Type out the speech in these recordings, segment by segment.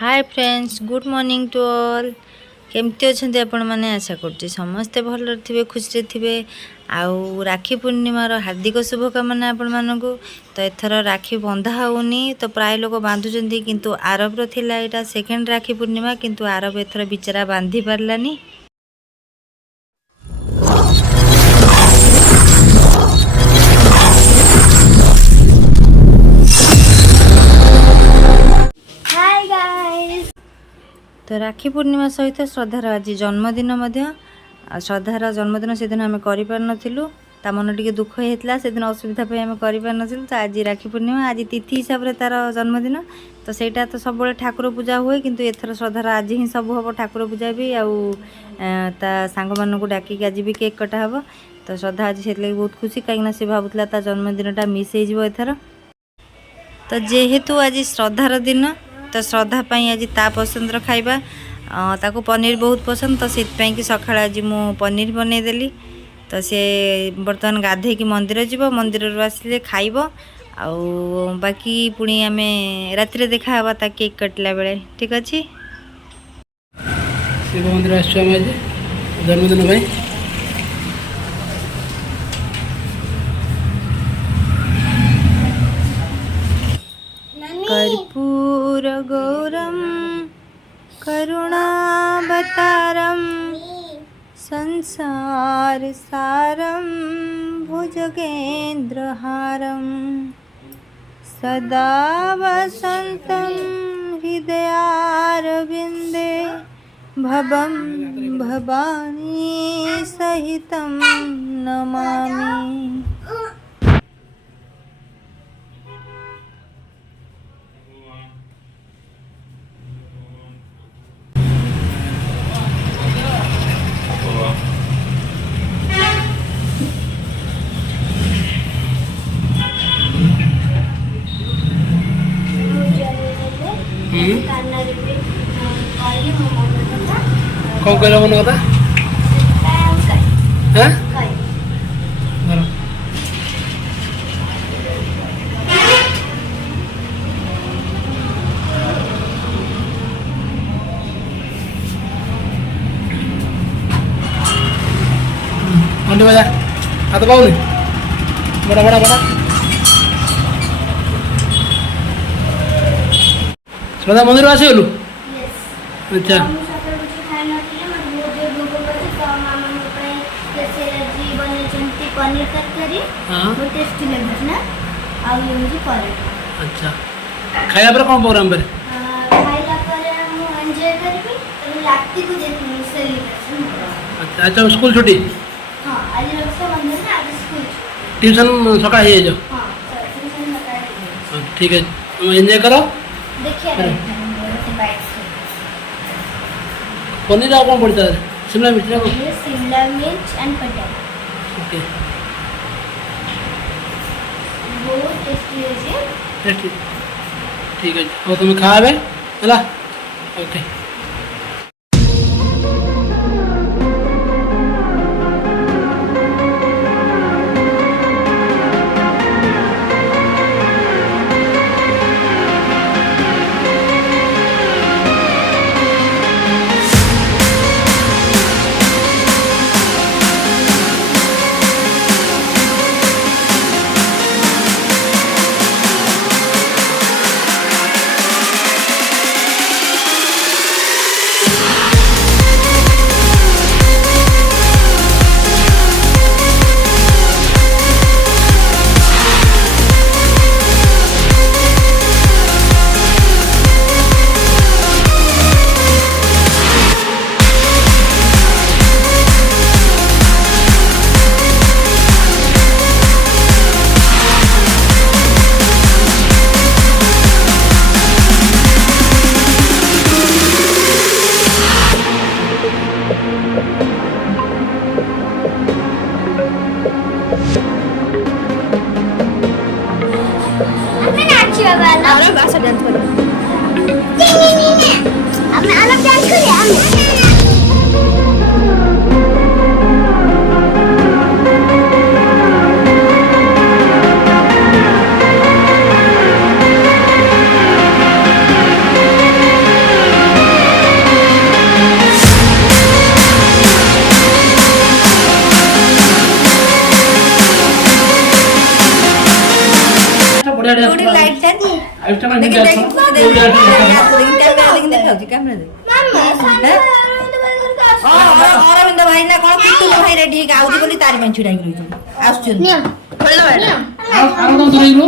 Hi friends good morning to all. केमती अच्छा आपण मैंने आशा कर समस्ते भल थे खुशी थे। आउ राखी पूर्णिमार हार्दिक शुभकामना आपण मानक। तो एथर राखी बंधा होनी तो प्राय लोक बांधुंट किंतु आरबर थिला एटा सेकेंड राखी पूर्णिमा किंतु आरब एथर बिचरा बांधी पारलानी। तो राखी पूर्णिमा सहित श्रद्धार आज जन्मदिन श्रद्धार जन्मदिन से दिन आम करूँ ता मन टे दुख होता से दिन असुविधा आम करूँ। तो आज राखी पूर्णिमा आज तिथि हिसाब से तार जन्मदिन तो सहीटा तो सब ठाकुर पूजा हुए किंतु एथर श्रद्धार आज ही सब हम ठाकुर पूजा भी ता सांग मानू डाकिक आज भी केक कटा हे। तो श्रद्धा आज से बहुत खुशी कहीं सी भावुला ता जन्मदिनटा मिस होथर। तो जेहेतु आज श्रद्धार दिन तो श्रद्धा पाई आज ता पसंद खाइबा ताको पनीर बहुत पसंद तो से कि सकाळ आज मु पनीर बनईदेली। तो सी बर्तमान गाधे कि मंदिर जीव मंदिर आसिले खाइब बाकी पुणी आम राति देखा ता केक कटला बेले ठीक अच्छे। शिव मंदिर आम आज जन्मदिन भाई कर्पूर गौरम करुणावतारम संसार सारम भुजगेन्द्रहारम सदा वसंतं हृदयारविंदे भवं भवानी सहितं नमामि। कौन कहला मन कथा हाँ मंडी बजा हाथ पाऊनी बड़ा बड़ा बड़ा श्रद्धा मंदिर आसीगलु अच्छा पनीर तरकारी बहुत टेस्टी लगुच ना आ ये मुझे पनीर अच्छा खाइला पर कोन प्रोग्राम पर खाइला पर हम एंजॉय करबी तो रात को देखनी सेलिब्रेशन अच्छा अच्छा स्कूल छुट्टी हां आज रक्षाबंधन ना आज स्कूल ट्यूशन सका हे जो हां ट्यूशन सका ठीक है तुम एंजॉय करो देखिए पनीर आ कौन पड़ता है शिमला मिर्च ना ये शिमला मिर्च एंड पटेटो ओके बहुत टेस्टी है ठीक है और तुम्हें खावे हला ओके जोड़ी लाइट टा दी देख देखाउची कैमरा दे अरविंद भाई ना कोन पितुल भाई रेडी के आउची बोली तारी में छुड़ाई रही आउछु नियम खोल बेटा आरो तो धरइलो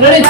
रेडी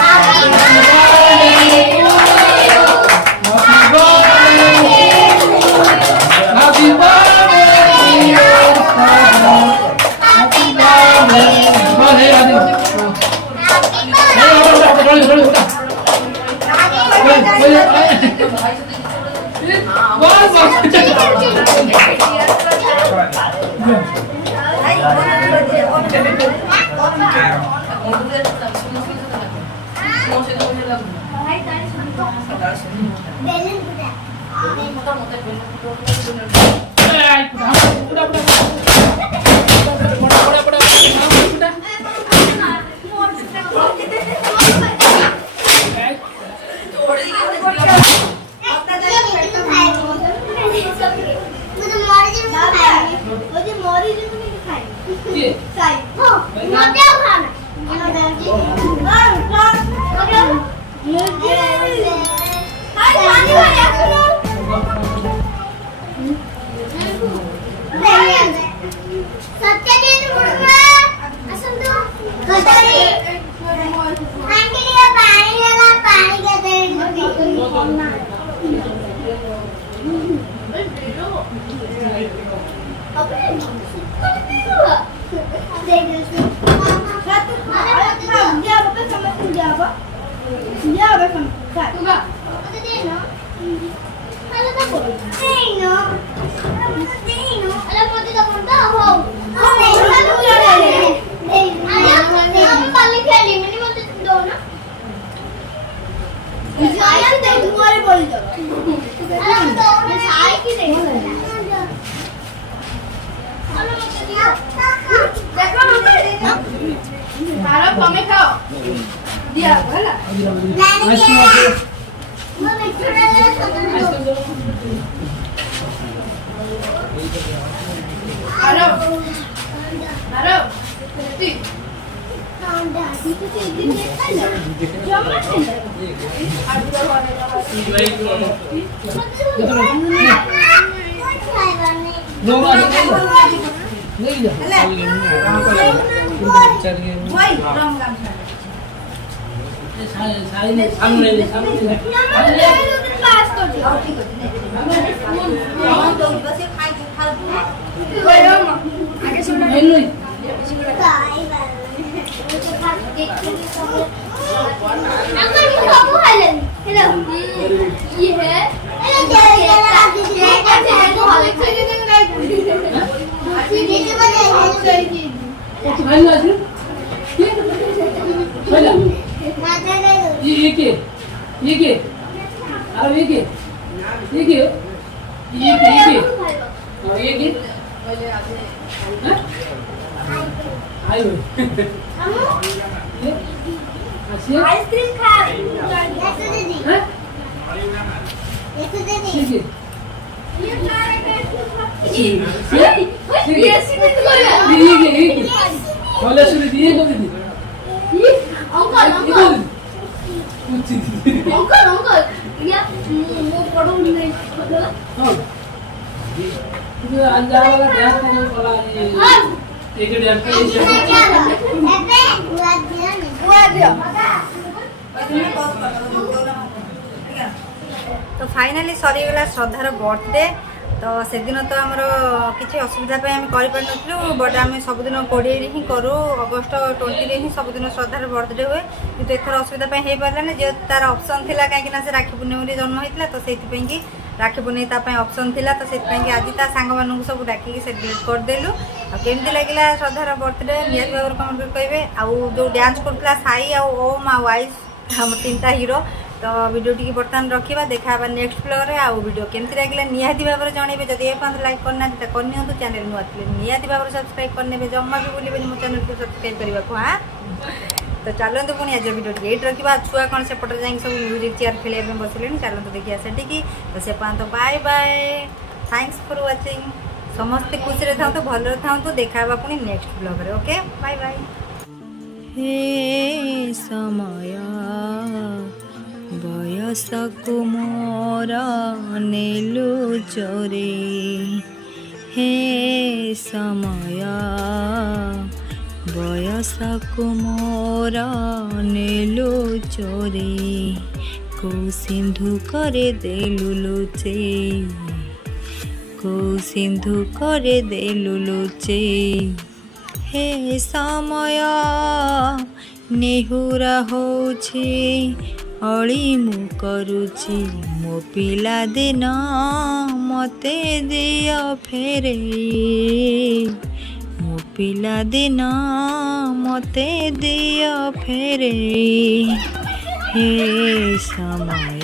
आइसक्रीम खा तो फाइनाली सरीगला श्रद्धार बर्थडे तो से दिन तो आमर किसी असुविधा आम करूँ बट आम सबुदिन 20 ही करूँ अगस्ट 20 ही सबुदिन श्रद्धार बर्थडे हुए कि एथर असुविधा हो पारानी जे तार ऑप्शन थिला कहीं से राखी पूर्णिमा जन्म होता तो से राखी पूर्णिमा ऑप्शन थिला तो से आज ता सांग मानू सब डाक सेलिब्रेट करदेलु केमती लगे श्रद्धार बर्थडे निहत भाव कमेंट करेंगे आउ जो डांस करूला साई आम आ वाइफ हम 3टा हीरो तो वीडियो टी बर्तमान रखा देखा नेक्स्ट फ्लोर आउ वीडियो केमती लगे निहाती भाव में जनइबे जब ए पांच लाइक करना तो करनी चैनल नुआ निहाती भाव सब्सक्राइब करने जमा भी भूलें मो चैनल को सब्सक्राइब करने को हाँ तो चलते पुणी आज भिडियो ये रखा छुआ कौन सेपटे जाए सब म्यूजिक चेयर खेलिया बसले चलते देखिए सेठिकी तो से तो bye bye thanks for watching समस्ते खुशी था तो भल था देखा पुणी नेक्स्ट ब्लॉग रे ओके बाय बाय हे समय बयस कुमार नेलु चोरी हे समय बयस कुमार नेलु चोरी को सिंधु करे देलु लुचे को सिंधु करे देलु लुचे हे समय नेहुरा होछि अली मु करुछि मो पिला दिन मते दिया फेरे मो पिला दिन मते दिया फेरे हे समय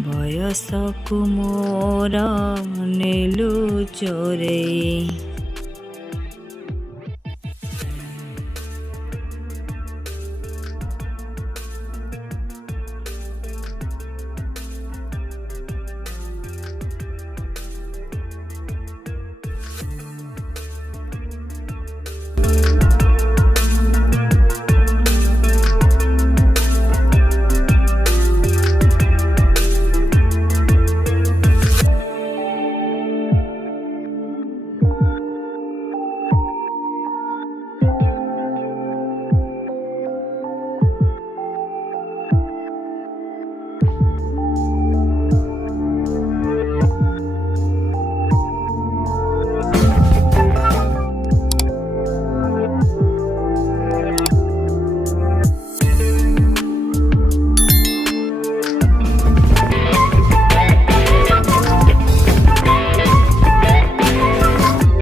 बयस कुमार नेलु चोरे।